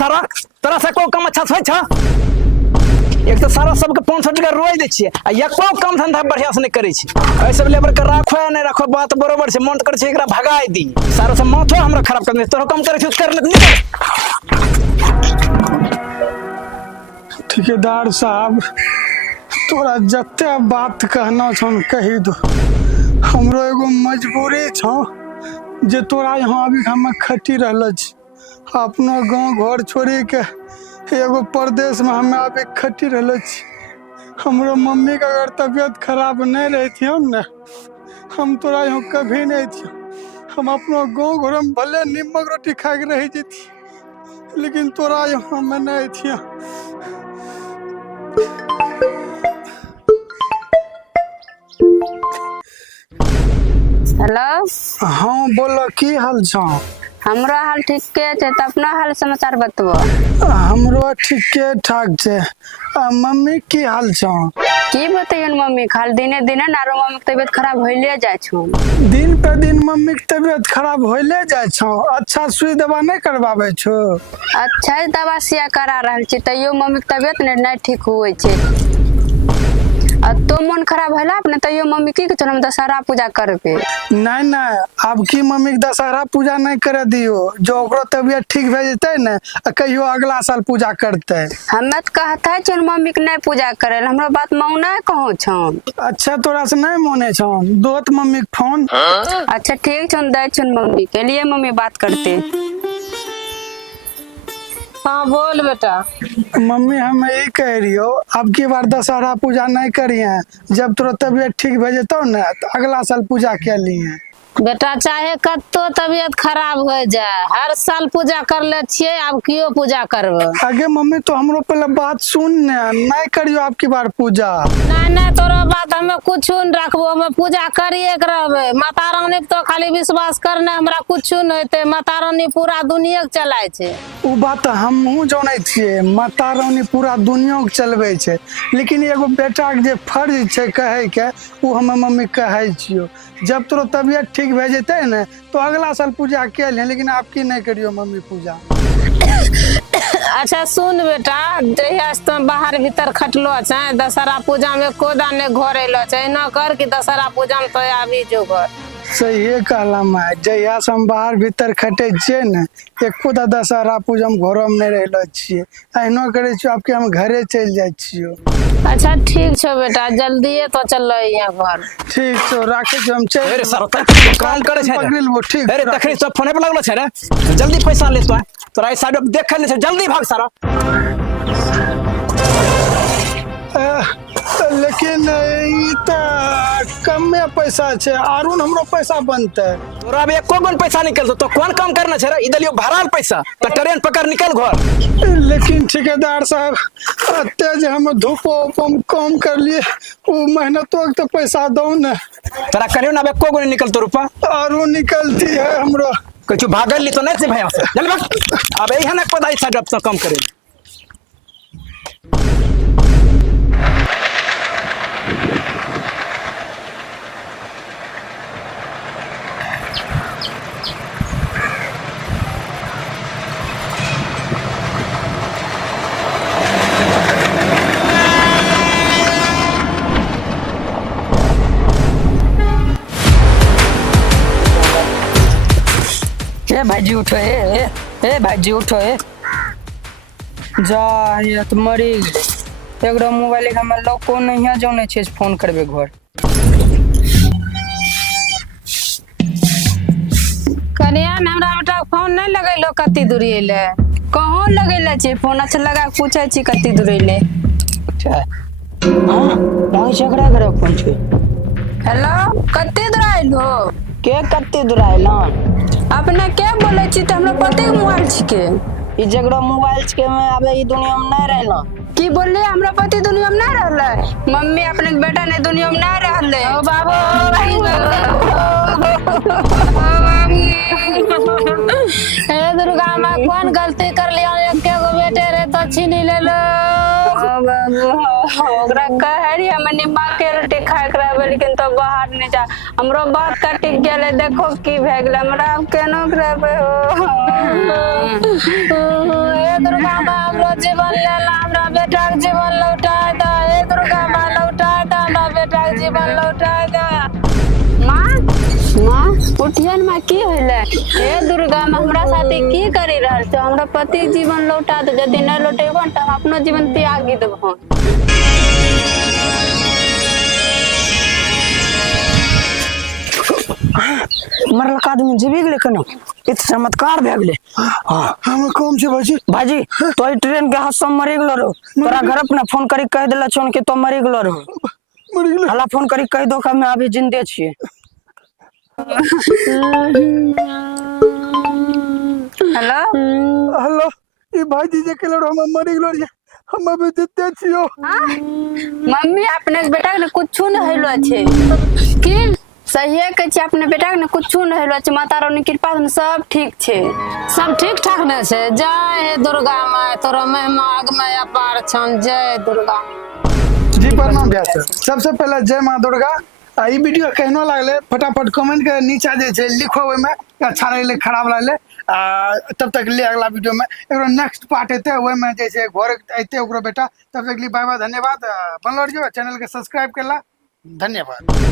सारा तोरा से को काम अच्छा छै छ एक तो सारा सबके 500 टका रोज दै छियै आ एको काम धंधा बढ़िया से नहीं करे छी ए सब लेबर के राखो नहीं राखो बात बरोबर से मन करे छै एकरा भगाय दी सारा सब माथो हमरा खराब कर दे तोरा काम करे छै कर ले ठेकेदार साहब तोरा जते बात कहना छौ कही दो हमरो एगो मजबूरी छौ जे तोरा यहाँ अभी हम खटी रहल छी अपना गांव घर छोड़ी के एगो प्रदेश में हमें अभी खटी रहल छी हमरो मम्मी के अगर तबीयत खराब नहीं रहती ना हम तोरा यहाँ कभी नहीं थी हम अपना गांव घर में भले नीमक रोटी खा के रह जेती लेकिन तोरा यहाँ में नहीं थी। हेलो हाँ बोलो की हाल छौ हमरो हाल ठीक के छै त अपना हाल समाचार बतबो हमरो ठीके ठाक छै मम्मी की हाल छौ की बतैयन मम्मी खाली दिने दिने नारो मम्मी के तबीयत खराब होइले जाय छौ दिन पे दिन मम्मी के तबीयत खराब होइले जाय छौ अच्छा सुई दवा नहीं करवावे छो अच्छा दवा सिया करा रहल छी तैयो मम्मी के तबीयत नहीं ठीक होय छै आ तो मन खराब होला अपने तैयो मम्मी की कहै हम दशहरा पूजा करबे नहीं नहीं अब की मम्मी के दशहरा पूजा नहीं करे दियो जो ओकरो तबीयत ठीक भे जेते ने कहियो अगला साल पूजा करते हमे त कहता छै मम्मी के नहीं पूजा करे हमरो बात मौना कहू छौ अच्छा तोरा से नहीं माने छौ दोत मम्मी के फोन अच्छा ठीक छौ दै छौ मम्मी के लिए मम्मी बात करते। हाँ बोल बेटा। मम्मी हम यही कह रही हो अब की बार दशहरा पूजा नहीं करिए जब तोरा तबीयत ठीक भे जेतो ना तो अगला साल पूजा के लिए बेटा चाहे कतो तबीयत खराब हो जाए हर साल पूजा कर ले छिए अब क्यों पूजा करबो आगे मम्मी तो हमरो पहले बात सुन नहीं करियो आपकी बार पूजा नहीं तोरा बात हमें कुछ न रखबो हमें पूजा करिए के रहबे माता रानी तो खाली विश्वास करने हमरा कुछ न होते माता रानी पूरा दुनिया के चलाय छै उ बात हमहू जाने छिए माता रानी पूरा दुनिया के चलबे छै लेकिन एगो बेटा के जे फर्ज छै कहे के उ हमें मम्मी कहे छियो जब तोरा तबीयत ठीक भे जेते ना तो अगला साल पूजा के लिए लेकिन आपकी नहीं करियो मम्मी पूजा। अच्छा सुन बेटा जहिया से तुम बाहर भीतर खटलो छै दशहरा पूजा में कोदा ने घर एलो छै न कर कि दशहरा पूजा में तो आबी जो घर सही कहला माँ जहिया से हम बाहर भीतर खटे छिए ने एको दशहरा पूजा में घरों में नहीं रहलो छिए अहिनो करे छियो आपके हम घरे चल जाय छियो। अच्छा ठीक छो बेटा जल्दी तो चल यहाँ घर ठीक छो राखे छी हम चल अरे सर काम करे छै पकड़ लेबो ठीक अरे देखै सब फोने पे लगलो छै रे जल्दी पैसा ले तो तोरा इस साइड देख ले छै जल्दी भाग सारा लेकिन ई त कमे पैसा छै आरू हमरो पैसा बनते तोरा अब एको गन पैसा निकलतो तो कौन काम करना छै रे इधर भराल पैसा तो ट्रेन पकड़ निकल घर लेकिन ठेकेदार साहब तेज हम धूपो कम कर लिए वो मेहनतों के तो पैसा दो न तोरा करियो ना अब एको गन निकलतो रुपा आरू निकलती है हमरो कुछ भागल ली तो नहीं से भैया से जल्दी भाग अब यही ना पता इस साइड अब तो कम करे भाजी उठो ए भाजी उठो जा ये तो मरी एगो मोबाइल के हम लोग को नहीं जाने छै फोन करबे घर कनिया ने हमरा बेटा फोन नहीं लगैलो कत्ती दूरी ले कहाँ लगेला छै फोन अच्छा लगा के पूछे छी कत्ती दूर ले अच्छा हां वही झगड़ा करे फोन छै हेलो कत्ती दूर आइलो के कत्ती दूर आइलो अपने क्या बोले छी त हमरा पते मोबाइल छिके ई जगड़ा मोबाइल के में आबे ई दुनिया में नहीं रहलो की बोलले हमरा पति दुनिया में नहीं रहले मम्मी अपने बेटा ने दुनिया में नहीं रहले ओ बाबू हे दुर्गा मां कौन गलती कर लिया एके गो बेटे रे तो छीन लेलो ओकरा कहे रही हम निम्बा के रोटी खाए कराबे लेकिन तो बाहर नहीं जा हमरो बात कटि गेले देखो की भे गेले हमरा अब केनो कराबे हो ए बेटा के जीवन लौटा दे, हे दुर्गा माँ लौटा दे, हमरा बेटा के जीवन लौटा दे। माँ उठियन माँ की होले? हे दुर्गा माँ हमरा साथे की करी रहल छ? हमरा पति के जीवन लौटा दे, यदि नहीं लौटेबो त हम अपनो जीवन त्यागी देबो। मरल आदमी जीवी गेले कनो इत चमत्कार भए गेले। हाँ हम कौन से भाजी भाजी तो ई ट्रेन के हादसा में मरी गेलो रो, तोरा घर अपना फोन करी कह देला छोन कि तो मरी गेलो रो। मर गेले हला फोन करी कह दो कि मैं अभी जिंदे छिए। हेलो हेलो ई भाजी जे केलो हम मर गेलो रे, हम अभी जिते छियो। मम्मी अपने बेटा के कुछ नहीं होलो छे की सही कह छी, अपने बेटा के कुछ नहीं होलो छे, माता रानी की कृपा से सब ठीक छे। सब ठीक ठाक ने छै? जय हे दुर्गा माँ, तोरा महिमा अगमय अपार छन। जय दुर्गा। जी प्रणाम भैया सर। सबसे पहले जय माँ दुर्गा। ई वीडियो कहनो लागले फटाफट कमेंट के नीचा जे छै लिखो, ओय में अच्छा लागले खराब लागले। तब तक ले अगला वीडियो में एगो नेक्स्ट पार्ट एते, ओय में जे छै घर एते ओकरो बेटा। तब तक लिए बाय बाय, धन्यवाद। बनलो रहियो, चैनल के सब्सक्राइब करला, धन्यवाद।